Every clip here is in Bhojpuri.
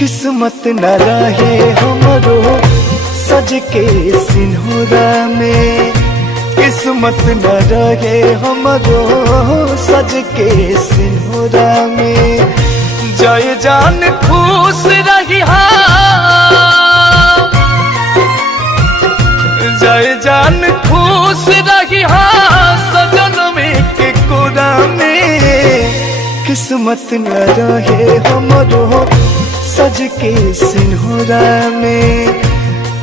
किस्मत न रहे हमरो सज के सिंहरा में, किस्मत न रहे हमरो सज के सिंहरा में। जय जान खुश रही जय जान खुश रही सजन में के कोरा में। किस्मत न रहे हमरो सज के सिंहरा में,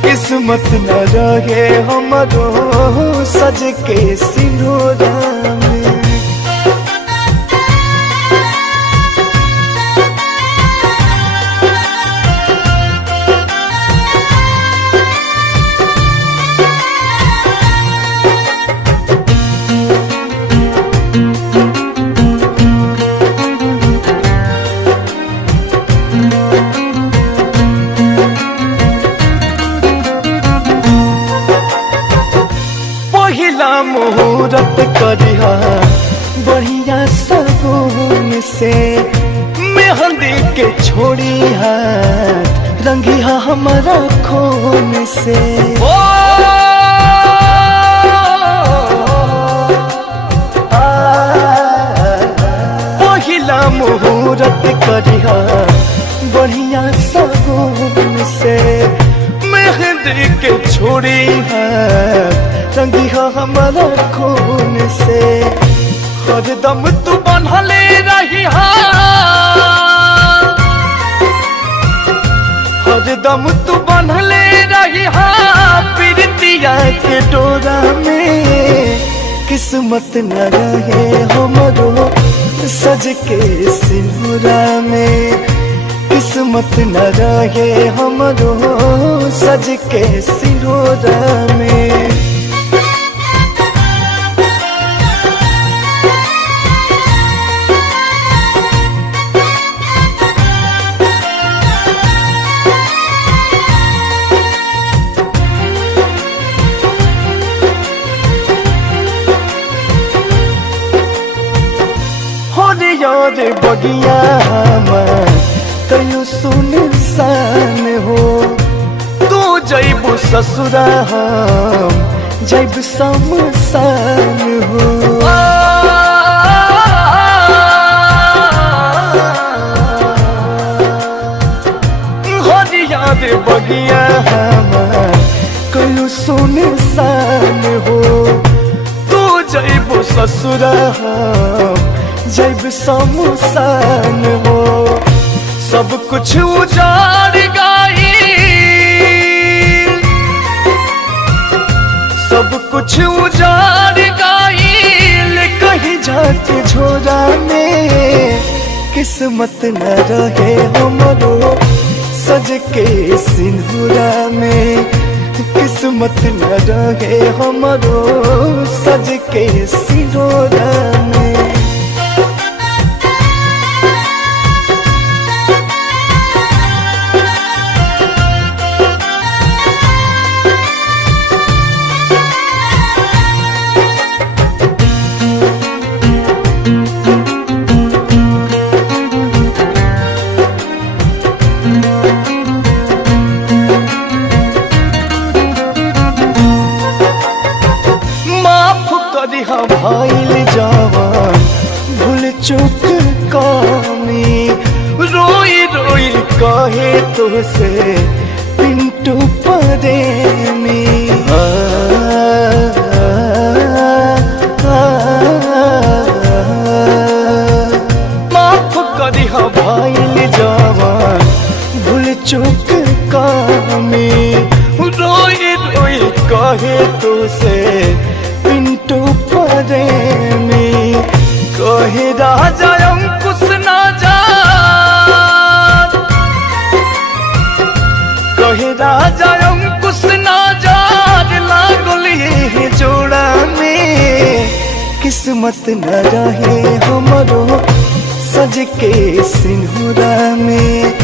किस्मत न रहे हमरो सज के सिंहरा में। मुहूर्त करिहा बढ़िया सगुन से, मेहंदी के छोड़ी हाथ रंगिहा हमारा खून से। पहिला मुहूर्त करिहा बढ़िया सगुन से, मेहंदी के छोड़ी हाथ रंगिहा हमारा खून से। हरदम तू बनहले रही हरदम तू बनहले रही प्रीतिया के डोरा में। किस्मत न रहे हमरो सज के सिंहरा में, किस्मत न रहे हमरो सज के सिंहरा में। यार बगिया हमार कयो सुनसान हो, तू जैबू ससुरा हम जैब शमशान हो। यार बगिया हमार कयो सुनसान हो, तू जैबू ससुरा हम जब शमशान हो। सब कुछ उजाड़ गई, सब कुछ उजाड़ गई कहीं जाके झोरा में। किस्मत न रहे हमरो सज के सिंहरा में, किस्मत न रहे हमरो सज के सिंहरा में। भइल जवान भूल चुक कमी, रोई रोई कहे तुझसे पिंटू प्रेमी। माफ करिहा भइल जवान भूल चुक कमी, रोई रोई कहे तुझसे पिंटू प्रेमी। कहे राजा अंकुश ना जा, कहे राजा अंकुश ना जा लागल ये जोड़ा में। किस्मत न रहे हमरो सज के सिंहरा में,